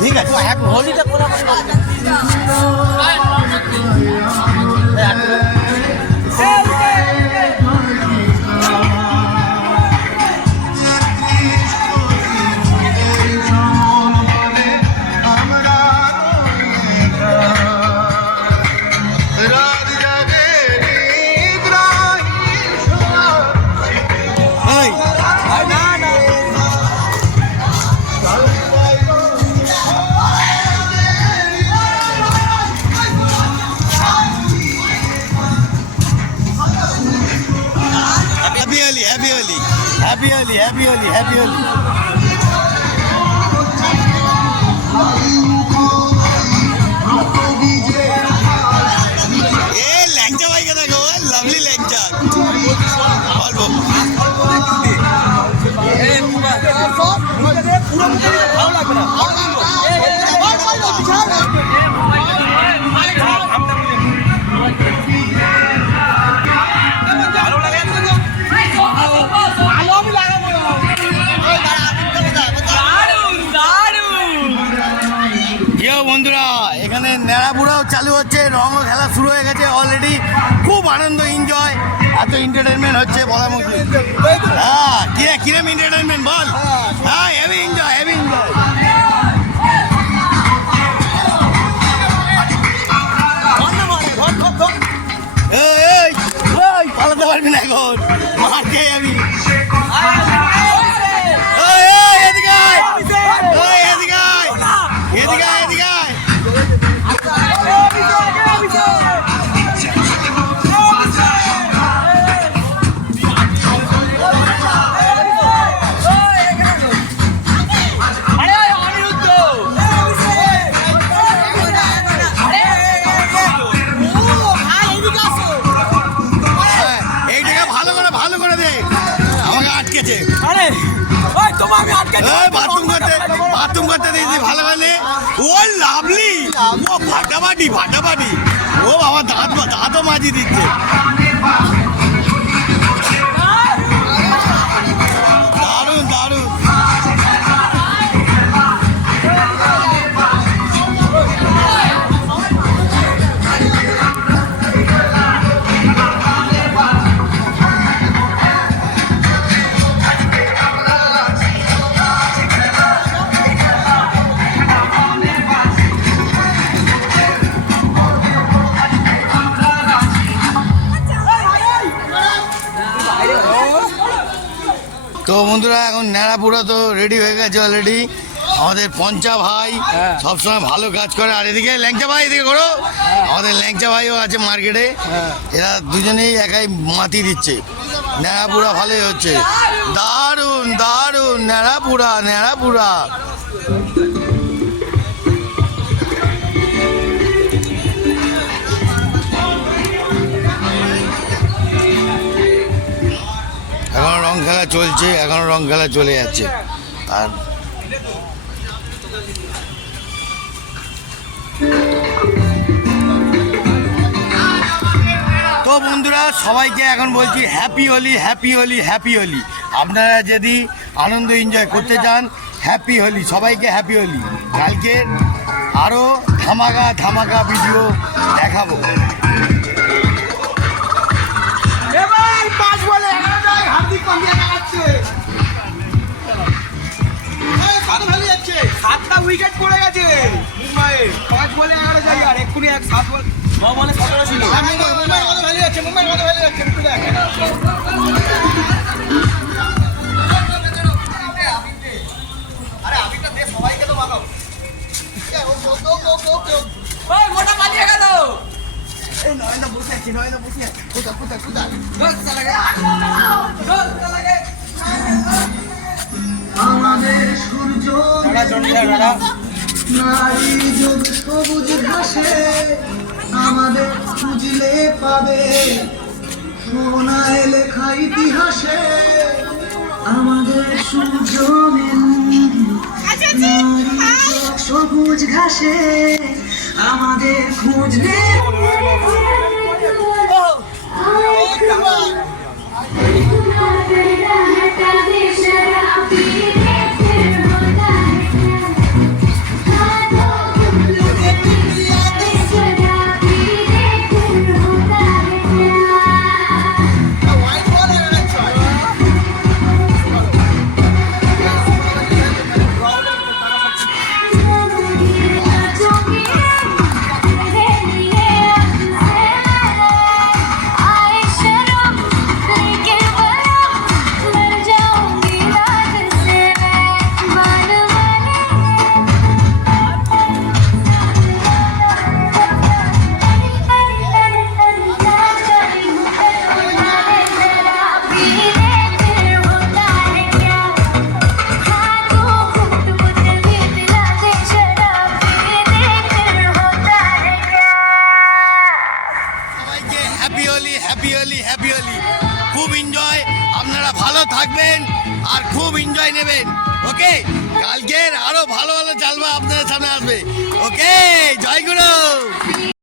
ঠিক আছে হোলিটা কোলা Happy Holi, Happy Holi, Happy Holi. Hey, lecture bhai kya go? Lovely lecture. All go. Hey, pura. Pura bhalo lagbe na. বন্ধুরা এখানে নেড়াপুরাও চালু হচ্ছে, রঙও খেলা শুরু হয়ে গেছে অলরেডি। খুব আনন্দ, এনজয়, এত এন্টারটেনমেন্ট হচ্ছে বলা মুশকিল। হ্যাঁ কিরম এন্টারটেনমেন্ট বল। হ্যাঁ হেভি এনজয়, হেভি এনজয়। পালাতে পারবি না এখন, মার খেয়ে যাবি। বাথরুম করতে দিয়েছি ভালো ভালো। ও লাভলি, ও ফাটাফাটি ফাটাফাটি। ও বাবা দাঁতও মাজি দিচ্ছে। দারুণ দারুণ। তো বন্ধুরা এখন নেড়াপুরা তো রেডি হয়ে গেছে অলরেডি। আমাদের পঞ্চা ভাই সবসময় ভালো কাজ করে। আর এদিকে ল্যাংচা ভাই, এদিকে করো। আমাদের ল্যাংচা ভাইও আছে মার্কেটে। এরা দুজনেই একাই মাতি দিচ্ছে। নেড়াপুরা ভালোই হচ্ছে, দারুণ দারুণ। নেড়াপুরা নেড়াপুরা। এখন রং খেলা চলছে, এখন রং খেলা চলে যাচ্ছে। আর তো বন্ধুরা সবাইকে এখন বলছি happy Holi, happy Holi, happy Holi. আপনারা যদি আনন্দ এনজয় করতে চান, হ্যাপি হোলি, সবাইকে হ্যাপি হোলি। কালকে আরও ধামাকা ধামাকা ভিডিও দেখাবো। সাতটা উইকেট পড়ে গেছে মুম্বাইয়ে। 5 বলে 11 যাই, আর এক্ষুনি 7 বলে 9 বলে 17 ছিল। মুম্বাই কত ভ্যালি যাচ্ছে, মুম্বাই কত ভ্যালি যাচ্ছে একটু দেখ। আরে আবিটা দে, সবাইকে তো মারো। ওই মোটা পালিয়ে গেল। এই নয়না বসে আছে, নয়না বসে আছে। কোথা গোল চলে গেল, গোল চলে গেল। আমাদের সূর্য নারী যুগ সবুজ ঘাসে আমাদের খুঁজলে পাবে সোনায় লেখা ইতিহাসে। আমাদের সূর্য সবুজ ঘাসে আমাদের খুঁজলে থাকবেন আর খুব এনজয় নেবেন। ওকে, কালকের আরো ভালো ভালো চালবা আপনাদের সামনে আসবে। ওকে, জয় গুরু।